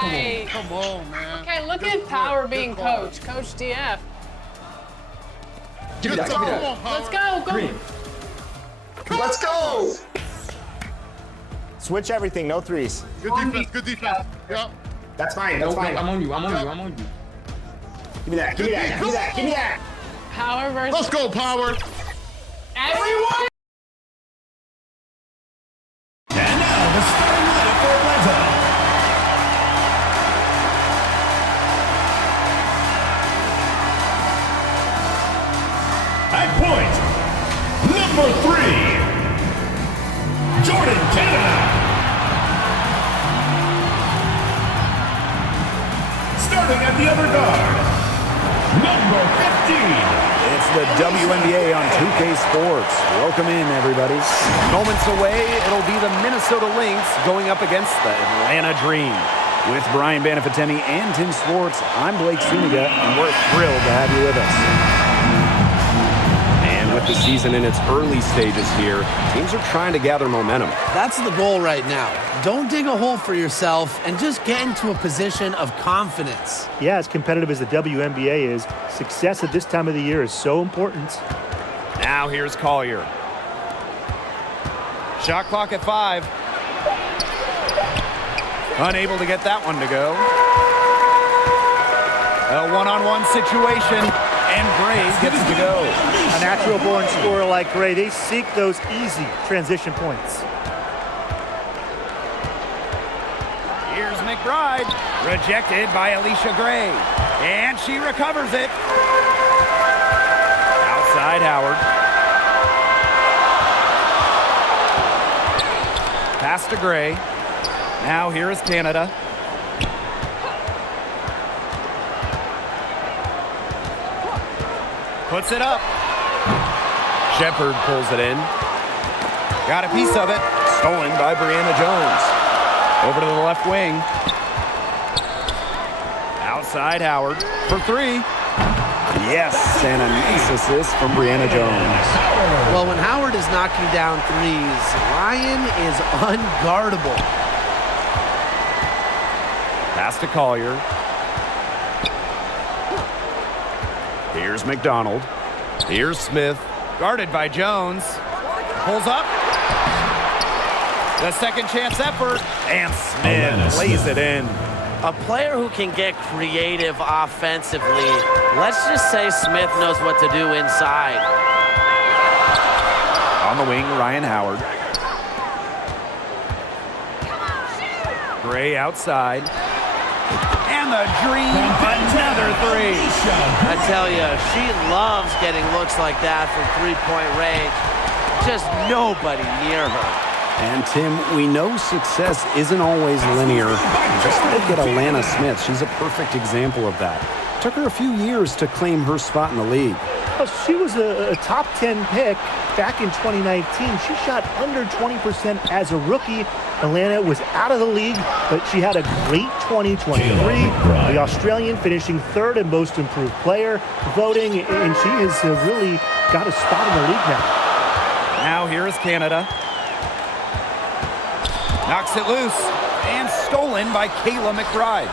Hey. Come on, man. Okay, look at Power being coach. Coach DF. Give me that, give me that. Let's go. Go. Green. Let's go! Switch everything, no threes. Good defense, good defense. Yep. That's fine, that's fine. I'm on you, I'm on you, I'm on you. Give me that, give me that, give me that, give me that! Power versus Let's go, Power. everyone. And now the starting lineup for Atlanta. At point, number 3, Jordan Canada. Starting at the other guard, number 15. It's the WNBA on 2K Sports. Welcome in, everybody. Moments away, it'll be the Minesota Lynks going up against the Atlanta Dream. With Brian Banafitemi and Tim Swartz, I'm Blake Suniga, and we're thrilled to have you with us. And with the season in its early stages here, teams are trying to gather momentum. That's the goal right now. Don't dig a hole for yourself and just get into a position of confidence. Yeah, as competitive as the WNBA is, success at this time of the year is so important. Now here's Collier. Shot clock at 5. Unable to get that one to go. A one-on-one situation, and Gray gets it to go. A natural-born scorer like Gray, they seek those easy transition points. Here's McBride, rejected by Alicia Gray, and she recovers it. Outside Howard. Pass to Gray. Now here is Canada. Puts it up. Shepard pulls it in. Got a piece of it. Stolen by Brianna Jones. Over to the left wing. Outside Howard for 3. Yes, and a nice assist from Brianna Jones. Well, when Howard is knocking down threes, Ryan is unguardable. Pass to Collier. Here's McDonald. Here's Smith. Guarded by Jones. Pulls up. The second chance effort. And Smith lays it in. A player who can get creative offensively. Let's just say Smith knows what to do inside. On the wing, Ryan Howard. Gray outside. And the Dream, another 3. I tell you, she loves getting looks like that from three-point range. Just nobody near her. And Tim, we know success isn't always linear. Just look at Alana Smith. She's a perfect example of that. Took her a few years to claim her spot in the league. Well, she was a top 10 pick back in 2019. She shot under 20% as a rookie. Atlanta was out of the league, but she had a great 2023. The Australian finishing 3rd in most improved player voting, and she has really got a spot in the league now. Now here is Canada. Knocks it loose and stolen by Kayla McBride.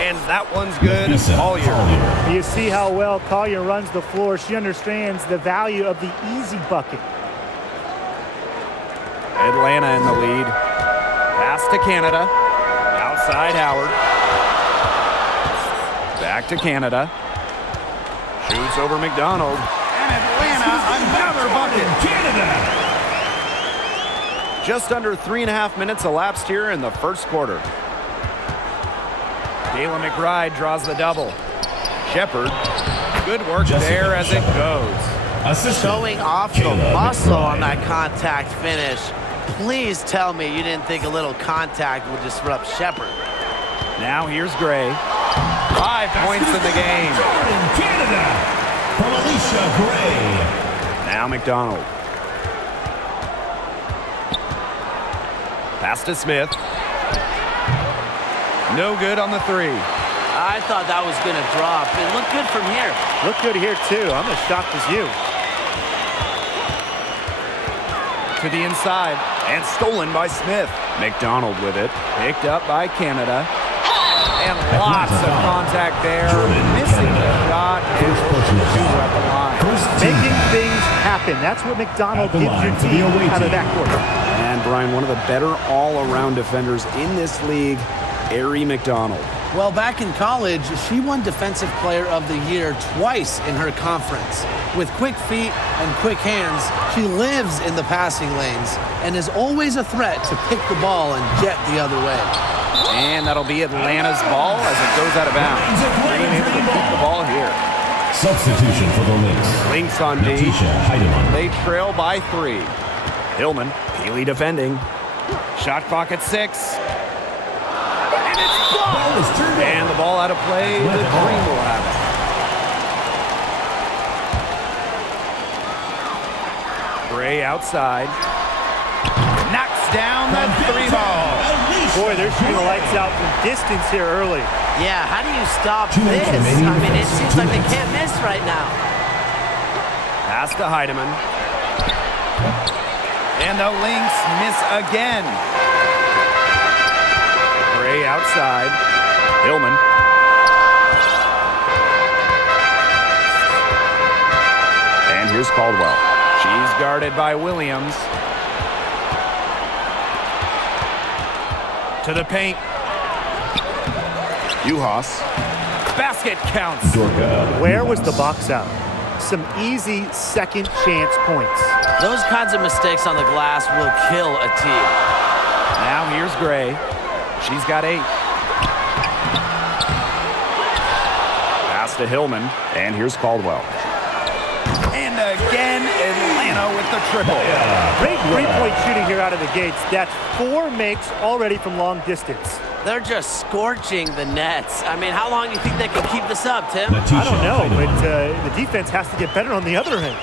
And that one's good. Collier. You see how well Collier runs the floor. She understands the value of the easy bucket. Atlanta in the lead. Pass to Canada. Outside Howard. Back to Canada. Shoots over McDonald. And Atlanta, another bucket. Canada. Just under 3.5 minutes elapsed here in the first quarter. Kayla McBride draws the double. Shepard, good work there as it goes. Showing off the muscle on that contact finish. Please tell me you didn't think a little contact would disrupt Shepard. Now here's Gray. 5 points in the game. Jordan Canada from Alicia Gray. Now McDonald. Pass to Smith. No good on the 3. I thought that was going to drop. It looked good from here. Looked good here, too. I'm as shocked as you. to the inside and stolen by Smith. McDonald with it. Picked up by Canada. And lots of contact there. Missing the shot. And at the line. Making things happen. That's what McDonald gives your team out of that quarter. And Brian, one of the better all-around defenders in this league, Arie McDonald. Well, back in college, she won Defensive Player of the Year twice in her conference. With quick feet and quick hands, she lives in the passing lanes and is always a threat to pick the ball and jet the other way. And that'll be Atlanta's ball as it goes out of bounds. Being able to keep the ball here. Substitution for the Lynks. Lynks on D. Heidemann. They trail by 3. Hillman, Peely defending. Shot clock at 6. And it's blocked. And the ball out of play. The Dream will have it. Gray outside. Knocks down the 3 ball. Boy, they're shooting the lights out from distance here early. Yeah, how do you stop this? I mean, it seems like they can't miss right now. Pass to Heidemann. And the Lynks miss again. Gray outside. Hillman. And here's Caldwell. She's guarded by Williams. To the paint. Uhas. Basket counts. Where was the box out? Some easy second chance points. Those kinds of mistakes on the glass will kill a team. Now here's Gray. She's got 8. Pass to Hillman. And here's Caldwell. And again, Atlanta with the triple. Great three-point shooting here out of the gates. That's 4 makes already from long distance. They're just scorching the nets. I mean, how long do you think they can keep this up, Tim? I don't know, but the defense has to get better on the other end.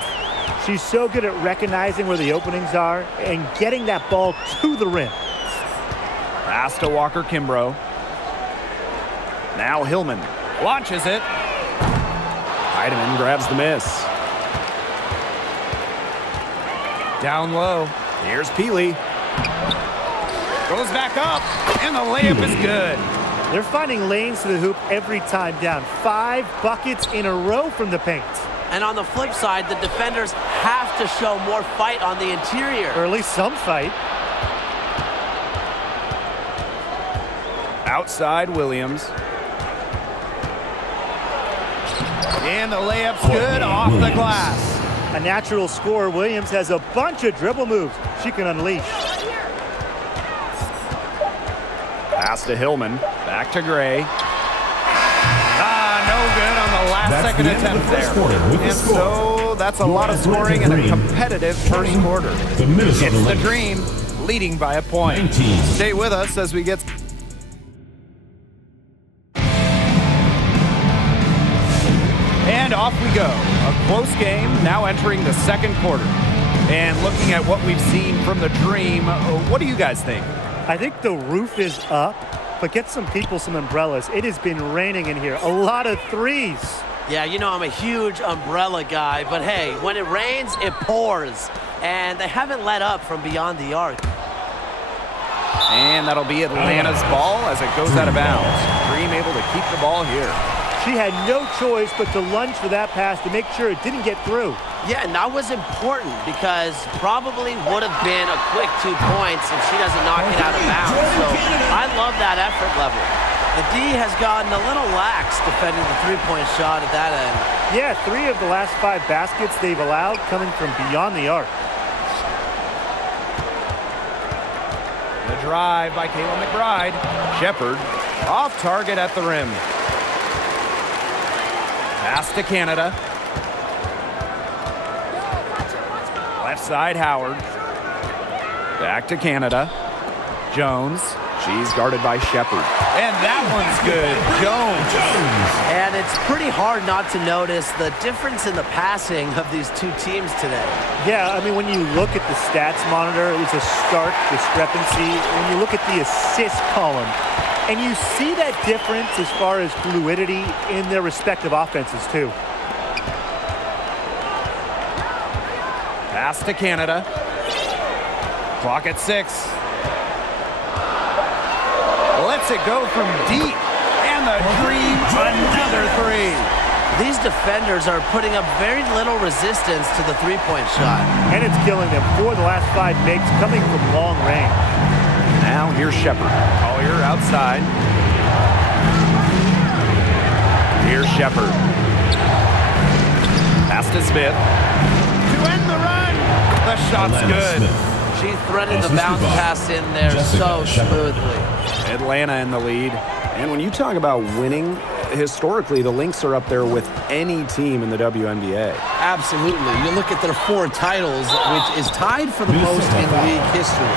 She's so good at recognizing where the openings are and getting that ball to the rim. Pass to Walker Kimbrough. Now Hillman launches it. Heidemann grabs the miss. Down low. Here's Peely. Goes back up, and the layup is good. They're finding lanes to the hoop every time down. 5 buckets in a row from the paint. And on the flip side, the defenders have to show more fight on the interior. Or at least some fight. Outside Williams. And the layup's good off the glass. A natural scorer, Williams has a bunch of dribble moves she can unleash. Pass to Hillman. Back to Gray. No good on the last second attempt there. And so that's a lot of scoring in a competitive first quarter. It's the Dream leading by a point. Stay with us as we get... And off we go. A close game now entering the second quarter. And looking at what we've seen from the Dream, what do you guys think? I think the roof is up, but get some people some umbrellas. It has been raining in here. A lot of threes. Yeah, you know I'm a huge umbrella guy, but hey, when it rains, it pours. And they haven't let up from beyond the arc. And that'll be Atlanta's ball as it goes out of bounds. Dream able to keep the ball here. She had no choice but to lunge for that pass to make sure it didn't get through. Yeah, and that was important because probably would have been a quick 2 points if she doesn't knock it out of bounds. So I love that effort level. The D has gotten a little lax defending the three-point shot at that end. Yeah, 3 of the last 5 baskets they've allowed coming from beyond the arc. The drive by Kayla McBride. Shepard off target at the rim. Pass to Canada. Left side, Howard. Back to Canada. Jones. She's guarded by Shepard. And that one's good. Jones. And it's pretty hard not to notice the difference in the passing of these two teams today. Yeah, I mean, when you look at the stats monitor, it's a stark discrepancy. When you look at the assist column, and you see that difference as far as fluidity in their respective offenses, too. Pass to Canada. Clock at 6. Lets it go from deep. And the dream, another 3. These defenders are putting up very little resistance to the three-point shot. And it's killing them. 4 of the last 5 makes coming from long range. Now here's Shepard. Collier outside. Here's Shepard. Pass to Smith. To end the run. The shot's Atlanta good. Smith. She threaded the bounce pass in there so smoothly. Atlanta in the lead. And when you talk about winning, historically, the Lynx are up there with any team in the WNBA. Absolutely. You look at their 4 titles, which is tied for the most in league history.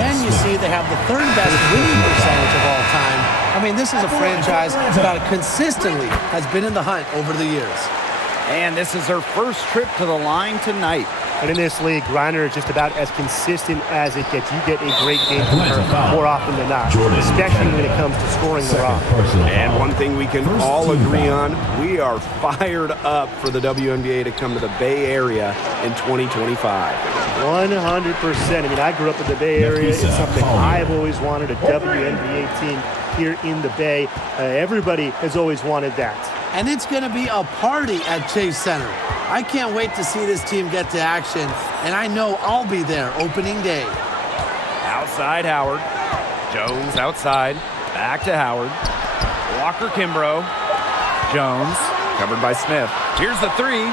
Then you see they have the 3rd best winning percentage of all time. I mean, this is a franchise that consistently has been in the hunt over the years. And this is her first trip to the line tonight. And in this league, Griner is just about as consistent as it gets. You get a great game from her more often than not, especially when it comes to scoring the rock. And one thing we can all agree on, we are fired up for the WNBA to come to the Bay Area in 2025. 100%. I mean, I grew up in the Bay Area. It's something I've always wanted, a WNBA team here in the Bay. Everybody has always wanted that. And it's going to be a party at Chase Center. I can't wait to see this team get to action, and I know I'll be there opening day. Outside Howard. Jones outside. Back to Howard. Walker Kimbrough. Jones covered by Smith. Here's the 3.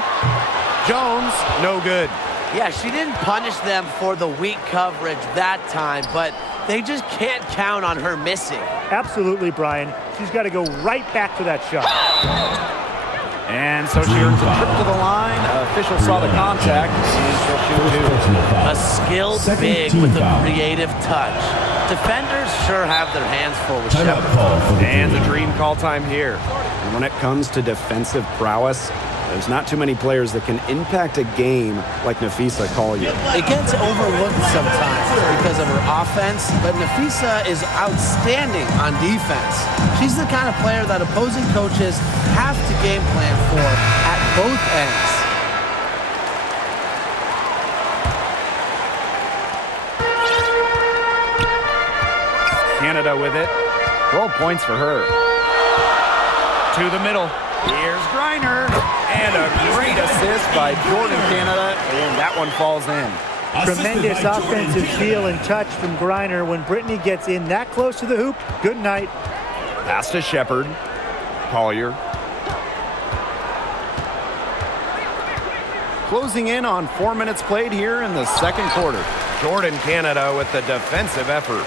Jones, no good. Yeah, she didn't punish them for the weak coverage that time, but they just can't count on her missing. Absolutely, Brian. She's got to go right back to that shot. And so she earns a trip to the line. Official saw the contact. And she'll shoot 2. A skilled big with a creative touch. Defenders sure have their hands full with Shepard. And the dream call time here. And when it comes to defensive prowess, there's not too many players that can impact a game like Nafisa Collier. It gets overlooked sometimes because of her offense, but Nafisa is outstanding on defense. She's the kind of player that opposing coaches have to game plan for at both ends. Canada with it. 12 points for her. To the middle. Here's Griner. And a great assist by Jordan Canada. And that one falls in. Tremendous offensive feel and touch from Griner. When Brittany gets in that close to the hoop, good night. Pass to Shepard. Collier. Closing in on 4 minutes played here in the second quarter. Jordan Canada with the defensive effort.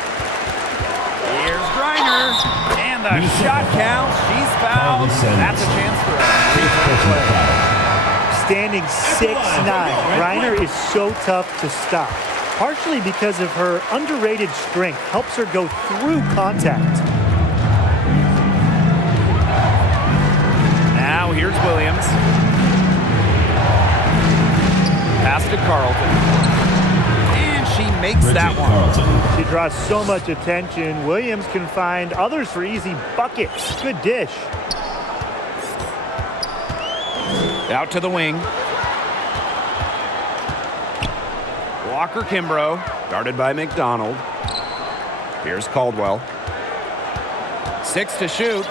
Here's Griner. And the shot counts. She's fouled. That's a chance for a free-throw play. Standing 6'9". Griner is so tough to stop, partially because of her underrated strength. Helps her go through contact. Now here's Williams. Pass to Carlton. And she makes that one. She draws so much attention. Williams can find others for easy buckets. Good dish. Out to the wing. Walker Kimbrough, guarded by McDonald. Here's Caldwell. 6 to shoot.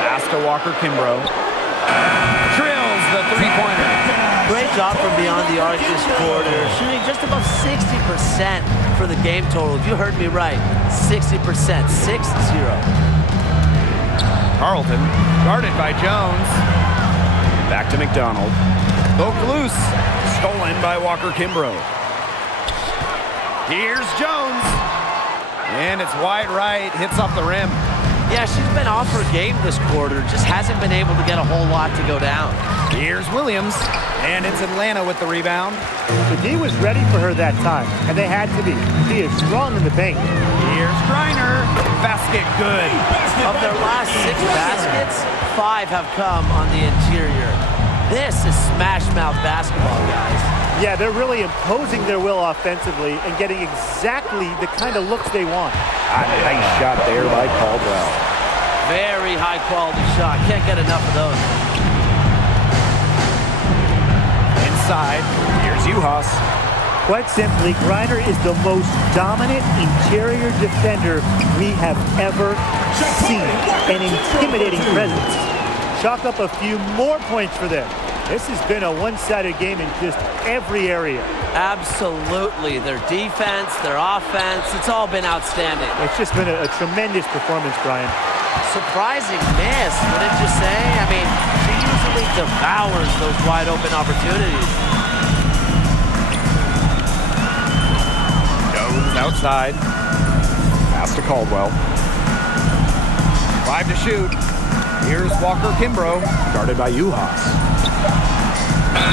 Pass to Walker Kimbrough. Drills the three-pointer. Great job from beyond the arc this quarter, shooting just above 60% for the game total. You heard me right, 60%, 6-0. Carlton, guarded by Jones. Back to McDonald. Poke loose. Stolen by Walker Kimbrough. Here's Jones. And it's wide right. Hits off the rim. Yeah, she's been off her game this quarter. Just hasn't been able to get a whole lot to go down. Here's Williams. And it's Atlanta with the rebound. The D was ready for her that time, and they had to be. She is strong in the paint. Here's Griner. Basket good. Of their last 6 baskets, 5 have come on the interior. This is smash mouth basketball, guys. Yeah, they're really imposing their will offensively and getting exactly the kind of looks they want. A nice shot there by Caldwell. Very high quality shot. Can't get enough of those. Inside, here's Uhas. Quite simply, Griner is the most dominant interior defender we have ever seen. An intimidating presence. Chalk up a few more points for them. This has been a one-sided game in just every area. Absolutely. Their defense, their offense, it's all been outstanding. It's just been a tremendous performance, Brian. Surprising miss, wouldn't you say? I mean, she usually devours those wide open opportunities. Jones outside. Pass to Caldwell. 5 to shoot. Here's Walker Kimbrough, guarded by Uhas.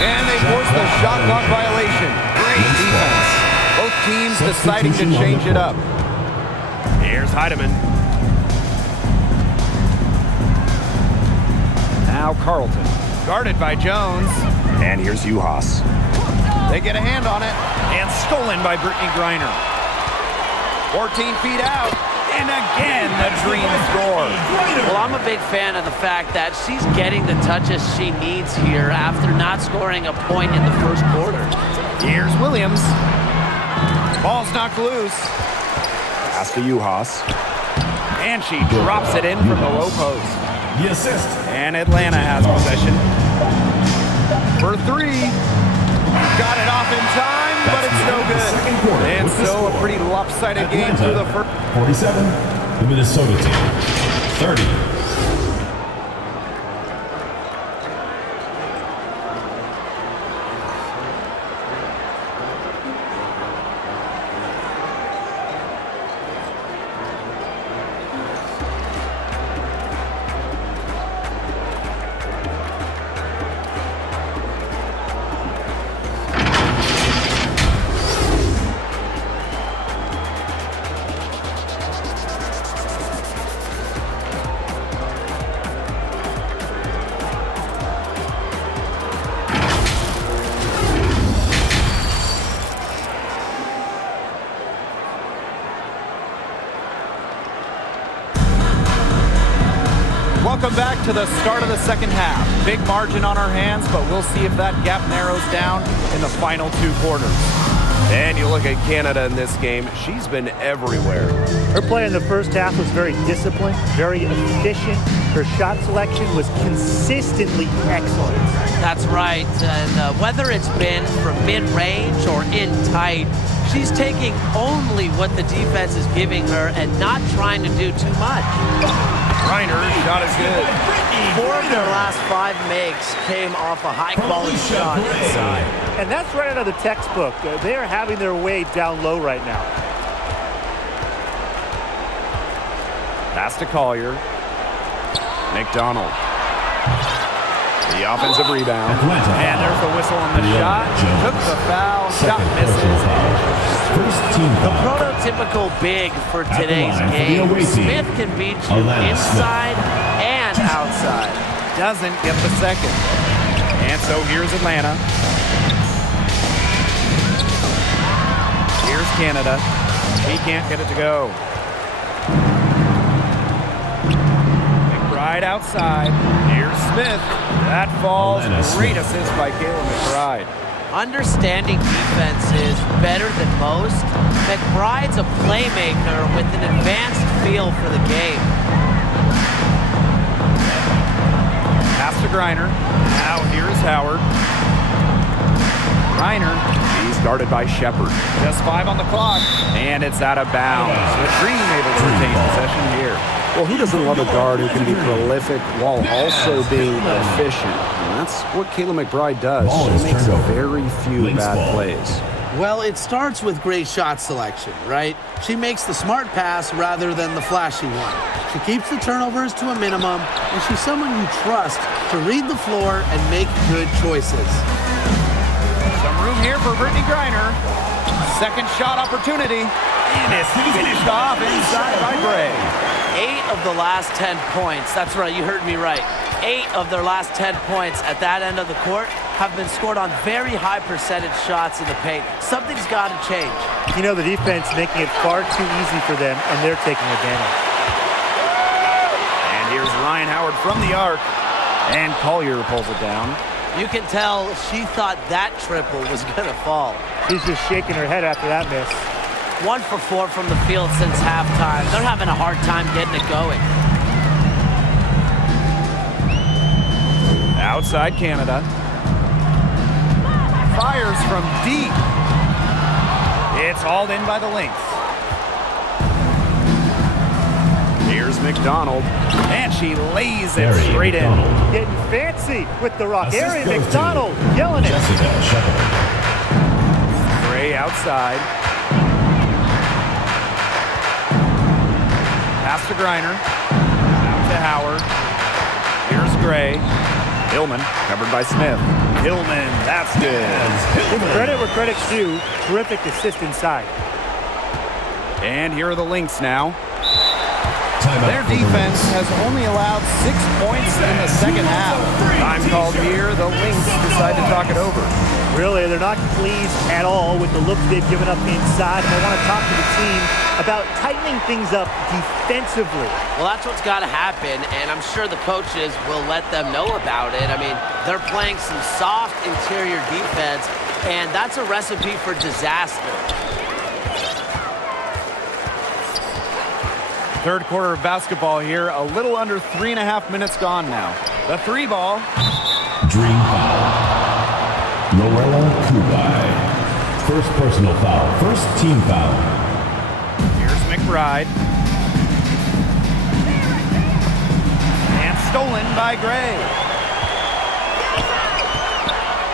And they force the shot clock violation. Great defense. Both teams deciding to change it up. Here's Heidemann. Now Carlton, guarded by Jones. And here's Uhas. They get a hand on it. And stolen by Brittany Griner. 14 feet out. And again, the Dream score. Well, I'm a big fan of the fact that she's getting the touches she needs here after not scoring a point in the first quarter. Here's Williams. Ball's knocked loose. Pass to Uhas. And she drops it in from the low post. The assist. And Atlanta has possession. For 3. Got it off in time, but it's no good. And so a pretty lopsided game through the first. 47. The Minnesota team. 30. Welcome back to the start of the second half. Big margin on our hands, but we'll see if that gap narrows down in the final 2 quarters. And you look at Canada in this game, she's been everywhere. Her play in the first half was very disciplined, very efficient. Her shot selection was consistently excellent. That's right. And whether it's been from mid-range or in tight, she's taking only what the defense is giving her and not trying to do too much. Reiner's shot is good. 4 of their last 5 makes came off a high-quality shot inside. And that's right out of the textbook. They are having their way down low right now. Pass to Collier. McDonald. The offensive rebound. And there's the whistle on the shot. Took the foul. Shot misses. The prototypical big for today's game. Smith can beat you inside and outside. Doesn't get the second. And so here's Atlanta. Here's Canada. He can't get it to go. McBride outside. Here's Smith. That falls. Great assist by Kayla McBride. Understanding defense is better than most. McBride's a playmaker with an advanced feel for the game. Pass to Griner. Now here's Howard. Griner. He's guarded by Shepard. Just 5 on the clock. And it's out of bounds. The Dream able to retain possession here. Well, who doesn't love a guard who can be prolific while also being efficient? And that's what Kayla McBride does. She makes very few bad plays. Well, it starts with great shot selection, right? She makes the smart pass rather than the flashy one. She keeps the turnovers to a minimum, and she's someone you trust to read the floor and make good choices. Some room here for Brittany Griner. Second shot opportunity. And it's finished off inside by Gray. 8 of the last 10 points. That's right, you heard me right. 8 of their last 10 points at that end of the court have been scored on very high percentage shots in the paint. Something's got to change. You know, the defense making it far too easy for them, and they're taking advantage. And here's Ryan Howard from the arc. And Collier pulls it down. You can tell she thought that triple was going to fall. She's just shaking her head after that miss. 1 for 4 from the field since halftime. They're having a hard time getting it going. Outside Canada. Fires from deep. It's hauled in by the Lynks. Here's McDonald, and she lays it straight in. Getting fancy with the rock. Harry McDonald killing it. Jessica Shepard. Gray outside. Pass to Griner. Out to Howard. Here's Gray. Hillman, covered by Smith. Hillman, that's good. Give credit where credit's due. Terrific assist inside. And here are the Lynks now. Timeout Their for the defense Lynks. has only allowed 6 points in the second half. Time called here. The Lynks decide to talk it over. Really, they're not pleased at all with the looks they've given up inside, and they want to talk to the team about tightening things up defensively. Well, that's what's got to happen, and I'm sure the coaches will let them know about it. I mean, they're playing some soft interior defense, and that's a recipe for disaster. Third quarter of basketball here. A little under 3.5 minutes gone now. The 3 ball. Dream foul. Lorella Kubai. First personal foul. First team foul. Here's McBride. And stolen by Gray.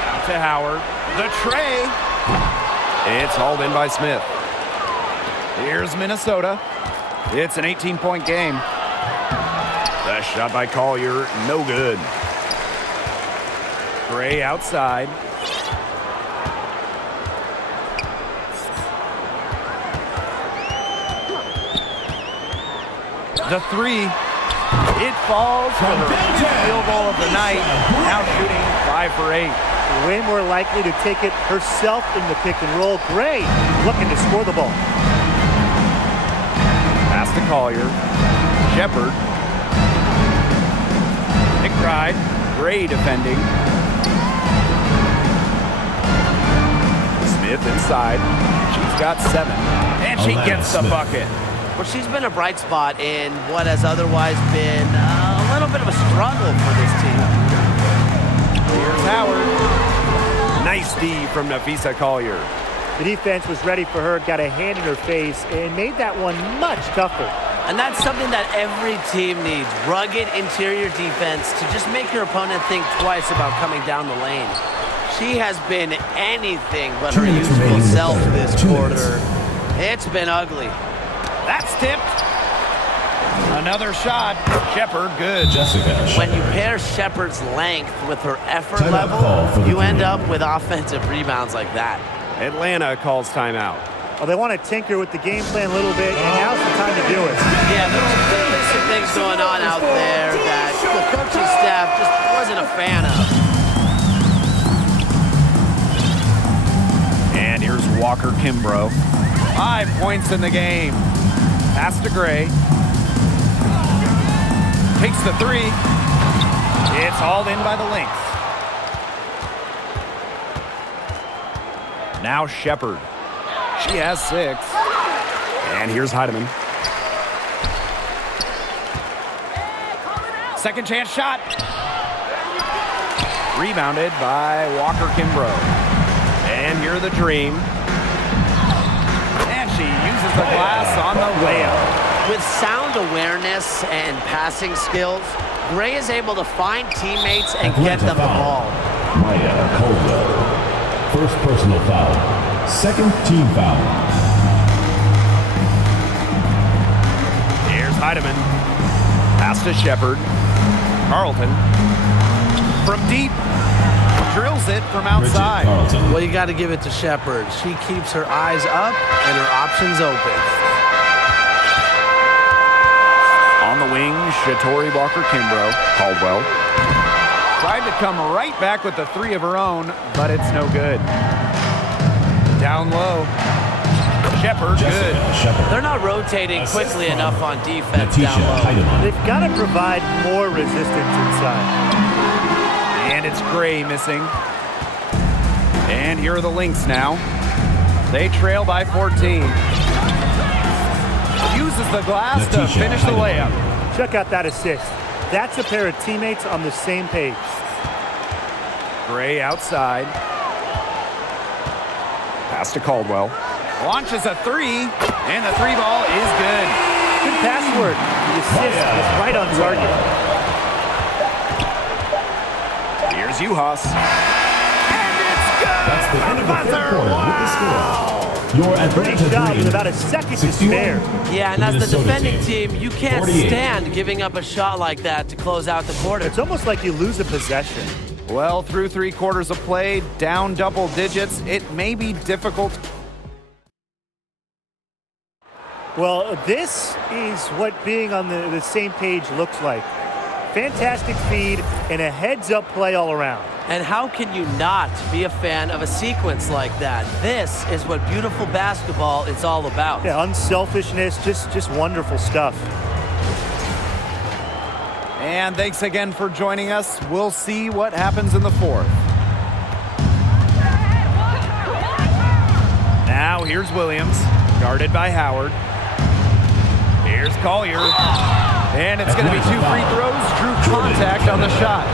Out to Howard. The tray. It's hauled in by Smith. Here's Minnesota. It's an 18-point game. The shot by Collier, no good. Gray outside. The 3. It falls for her field goal of the night. Now shooting 5 for 8. Way more likely to take it herself in the pick and roll. Gray looking to score the ball. Pass to Collier. Shepard. McBride. Gray defending. Smith inside. She's got 7. And she gets the bucket. Well, she's been a bright spot in what has otherwise been a little bit of a struggle for this team. Here's Howard. Nice D from Nafisa Collier. The defense was ready for her, got a hand in her face, and made that one much tougher. And that's something that every team needs. Rugged interior defense to just make your opponent think twice about coming down the lane. She has been anything but her usual self this quarter. It's been ugly. That's tipped. Another shot. Shepard, good. Jessica Shepard. When you pair Shepard's length with her effort Timeout call for level, the you end team. up with offensive rebounds like that. Atlanta calls timeout. Well, they want to tinker with the game plan a little bit, and now's the time to do it. Yeah, there's some things going on out there that the coaching staff just wasn't a fan of. And here's Walker Kimbrough. 5 points in the game. Pass to Gray. Takes the 3. It's hauled in by the Lynks. Now Shepard. She has 6. And here's Heidemann. Second chance shot. Rebounded by Walker Kimbrough. And here are the Dream. And she uses the glass on the layup. With sound awareness and passing skills, Gray is able to find teammates and get them the ball. Maya Caldwell. First personal foul. Second team foul. Here's Heidemann. Pass to Shepard. Carlton. From deep. Drills it from outside. Well, you got to give it to Shepard. She keeps her eyes up and her options open. On the wing, Shatori Walker-Kimbrough. Caldwell. Tried to come right back with the 3 of her own, but it's no good. Down low. Shepard, good. They're not rotating quickly enough on defense down low. They've got to provide more resistance inside. And it's Gray missing. And here are the Lynks now. They trail by 14. Uses the glass to finish the layup. Check out that assist. That's a pair of teammates on the same page. Gray outside. Pass to Caldwell. Launches a three, and the three ball is good. Good pass work. The assist is right on target. Here's Uhas. And it's good! That's the end of the third quarter with the score. Your Great Atlanta job with Dream, about a second to 61. spare. Yeah, and as the Minnesota defending team, team, you can't 48. stand giving up a shot like that to close out the quarter. It's almost like you lose a possession. Well, through 3 quarters of play, down double digits, it may be difficult. Well, this is what being on the same page looks like. Fantastic feed and a heads-up play all around. And how can you not be a fan of a sequence like that? This is what beautiful basketball is all about. Yeah, unselfishness, just wonderful stuff. And thanks again for joining us. We'll see what happens in the fourth. Now here's Williams, guarded by Howard. Here's Collier. And it's going to be 2 free throws. Drew contact on the shot.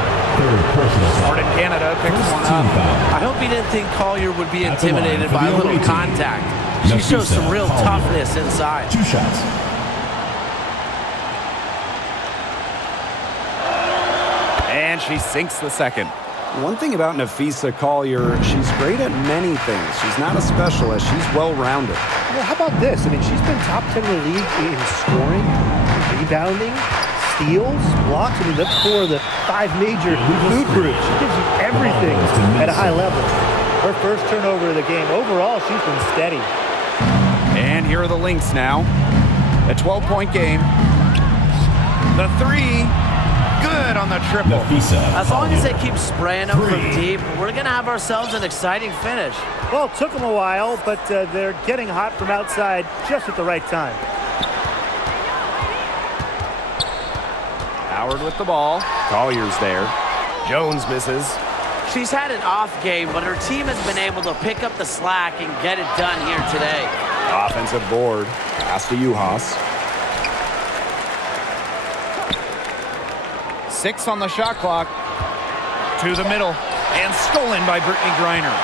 Jordan Canada picks one up. I hope he didn't think Collier would be intimidated by a little contact. She shows some real toughness inside. 2 shots. And she sinks the second. One thing about Nafisa Collier, she's great at many things. She's not a specialist. She's well-rounded. Well, how about this? I mean, she's been top 10 in the league in scoring, rebounding, steals, blocks. I mean, that's 4 of the 5 major food groups. She gives you everything at a high level. Her first turnover of the game. Overall, she's been steady. And here are the Lynks now. A 12-point game. The three, good on the triple. As long as they keep spraying them from deep, we're going to have ourselves an exciting finish. Well, it took them a while, but they're getting hot from outside just at the right time. Howard with the ball. Collier's there. Jones misses. She's had an off game, but her team has been able to pick up the slack and get it done here today. Offensive board. Pass to Uhas. 6 on the shot clock. To the middle. And stolen by Brittany Griner.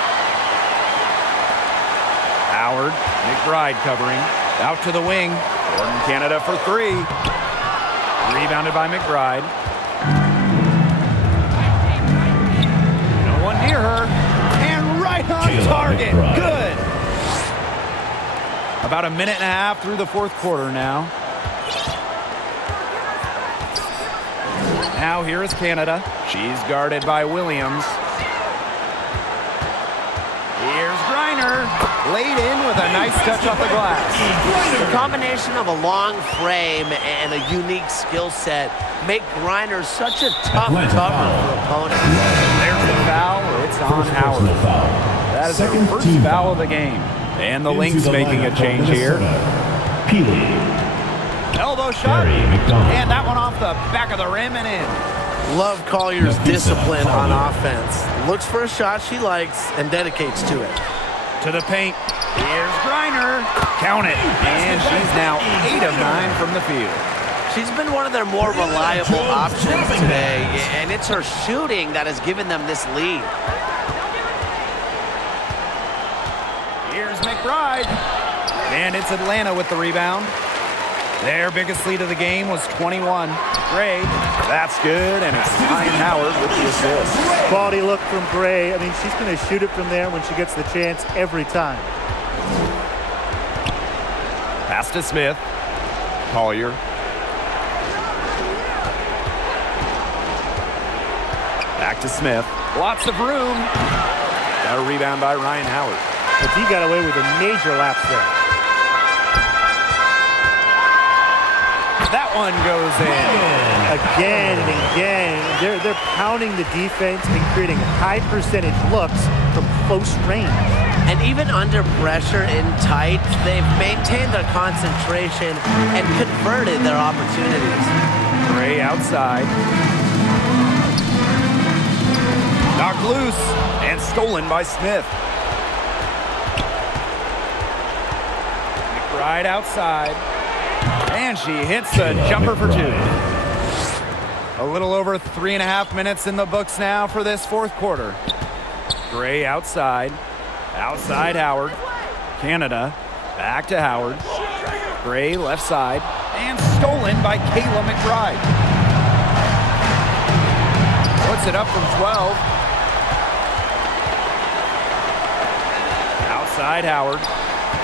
Howard. McBride covering. Out to the wing. Jordan Canada for 3. Rebounded by McBride. No one near her. And right on target. Good. About a minute and a half through the fourth quarter now. Now here is Canada. She's guarded by Williams. Here's Griner. Laid in with a nice touch off the glass. The combination of a long frame and a unique skill set make Griner such a tough cover for opponents. There's the foul. It's on Howard. That is the first foul of the game. And the Lynks making a change here. Elbow shot. And that one off the back of the rim and in. Love Collier's discipline on offense. Looks for a shot she likes and dedicates to it. To the paint. Here's Griner. Count it. And she's now 8 of 9 from the field. She's been one of their more reliable options today, and it's her shooting that has given them this lead. Here's McBride. And it's Atlanta with the rebound. Their biggest lead of the game was 21. Gray, that's good, and it's Ryan Howard with the assist. Quality look from Gray. I mean, she's going to shoot it from there when she gets the chance every time. Pass to Smith. Collier. Back to Smith. Lots of room. Got a rebound by Ryan Howard. But he got away with a major lapse there. That one goes in. Again and again. They're pounding the defense and creating high percentage looks from close range. And even under pressure in tight, they've maintained their concentration and converted their opportunities. Gray outside. Knocked loose and stolen by Smith. McBride outside. And she hits the jumper for two. A little over 3.5 minutes in the books now for this fourth quarter. Gray outside. Outside Howard. Canada. Back to Howard. Gray left side. And stolen by Kayla McBride. Puts it up from 12. Outside Howard.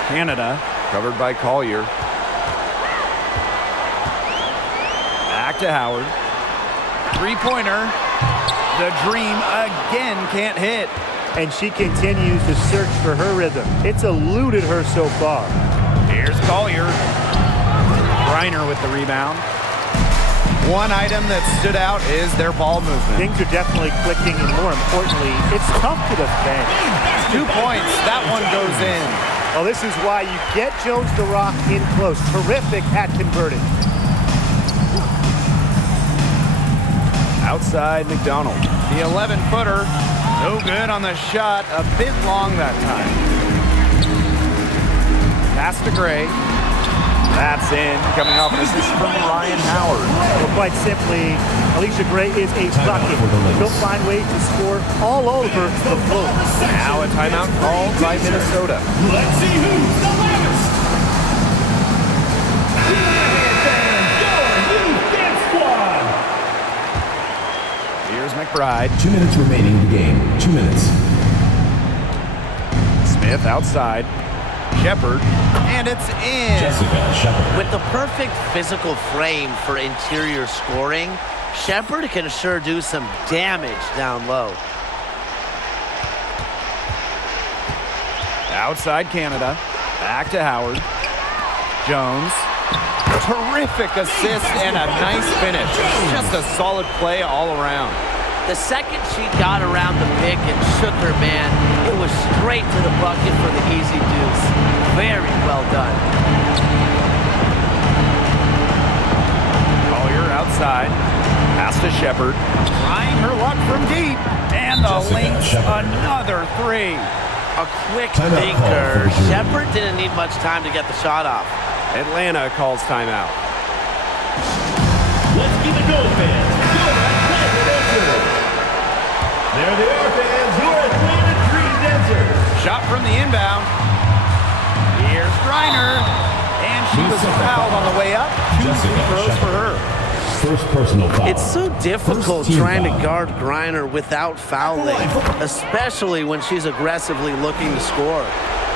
Canada. Covered by Collier. Back to Howard. Three-pointer. The dream again can't hit. And she continues to search for her rhythm. It's eluded her so far. Here's Collier. Griner with the rebound. One item that stood out is their ball movement. Things are definitely clicking, and more importantly, it's tough to defend. 2 points. That one goes in. Well, this is why you get Jones to rock in close. Terrific at converting. Outside McDonald. The 11-footer. No good on the shot. A bit long that time. Pass to Gray. That's in. Coming off an assist from Ryan Howard. Well, quite simply, Alicia Gray is a bucket. She'll find ways to score all over the floor. Now a timeout called by Minnesota. Let's see who's the loudest. Here's McBride. 2 minutes remaining in the game. 2 minutes. Smith outside. Shepard. And it's in. Jessica Shepard. With the perfect physical frame for interior scoring, Shepard can sure do some damage down low. Outside Canada. Back to Howard. Jones. Terrific assist and a nice finish. Just a solid play all around. The second she got around the pick and shook her man, it was straight to the bucket for the easy deuce. Very well done. Collier outside. Pass to Shepard. Trying her luck from deep. And the Lynks another three. A quick thinker. Shepard didn't need much time to get the shot off. Atlanta calls timeout. Let's keep it going, fans. There they are, fans. Your Atlanta Dream Dancers. Shot from the inbound. Here's Griner. And she was fouled on the way up. 2 free throws for her. First personal foul. It's so difficult trying to guard Griner without fouling, especially when she's aggressively looking to score.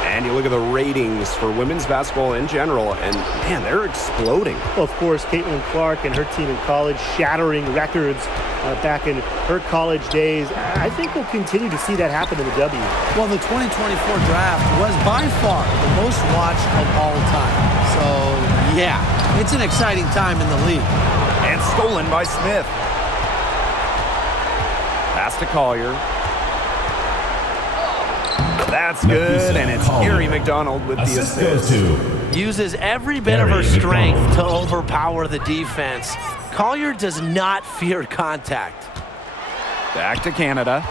And you look at the ratings for women's basketball in general, and man, they're exploding. Well, of course, Caitlin Clark and her team in college shattering records back in her college days. I think we'll continue to see that happen in the W. Well, the 2024 draft was by far the most watched of all time. So, yeah, it's an exciting time in the league. And stolen by Smith. Pass to Collier. That's good, and it's Erie McDonald with the assist. Uses every bit of her strength to overpower the defense. Collier does not fear contact. Back to Canada.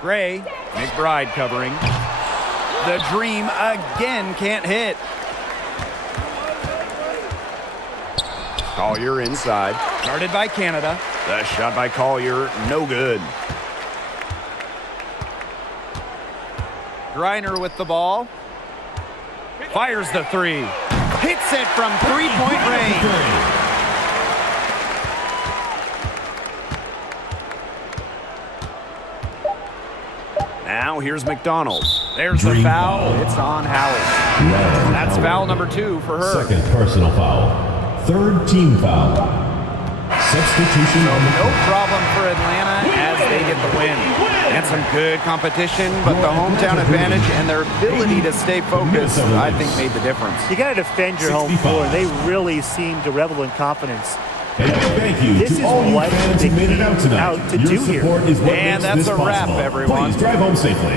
Gray, McBride covering. The dream again can't hit. Collier inside. Guarded by Canada. The shot by Collier, no good. Griner with the ball. Fires the three. Hits it from three-point range. Now here's McDonald. There's the foul. It's on Howard. That's foul number 2 for her. Second personal foul. Third team foul. Substitution on the No problem for Atlanta as they get the win. And some good competition, but the hometown advantage and their ability to stay focused, I think, made the difference. You got to defend your home floor, and they really seem to revel in confidence. And thank you This to is all you what fans they who made it came out tonight. out to Your do here. support is what And makes that's this a wrap, possible. everyone. Please drive home safely.